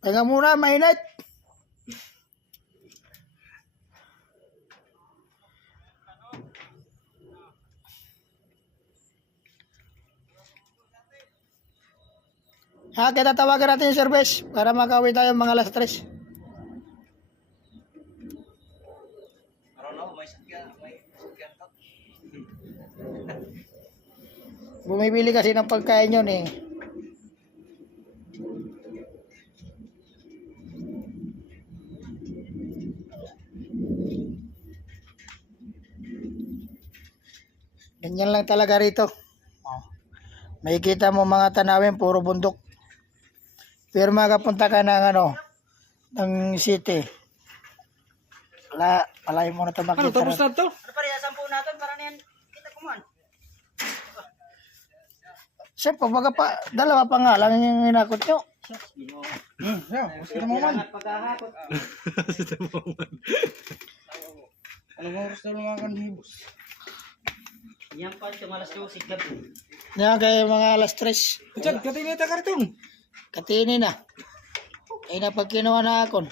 Teka muna, mainit. Kita tawagan natin yung service para makauwi tayo mga alas 3. Bumibili kasi ng pagkain yun eh. Ganyan lang talaga rito. Makikita mo mga tanawin, puro bundok. Pero makapunta ka ng ng city. Malayo mo na ito makita. Ano, tapos na ito? Ano pa rin, 10 natin para niyan kita kuman. Siyempre, baga pa, dalawa pa nga lang yung hinakot nyo. Gusto mo man. Paghahakot. Anong oras na lumakan hibos? Yan pa, malas 12 gabi. Yan kay mga alas 3. Diyan, katinita karton. Katini na. Ay na pag kinuha na akon.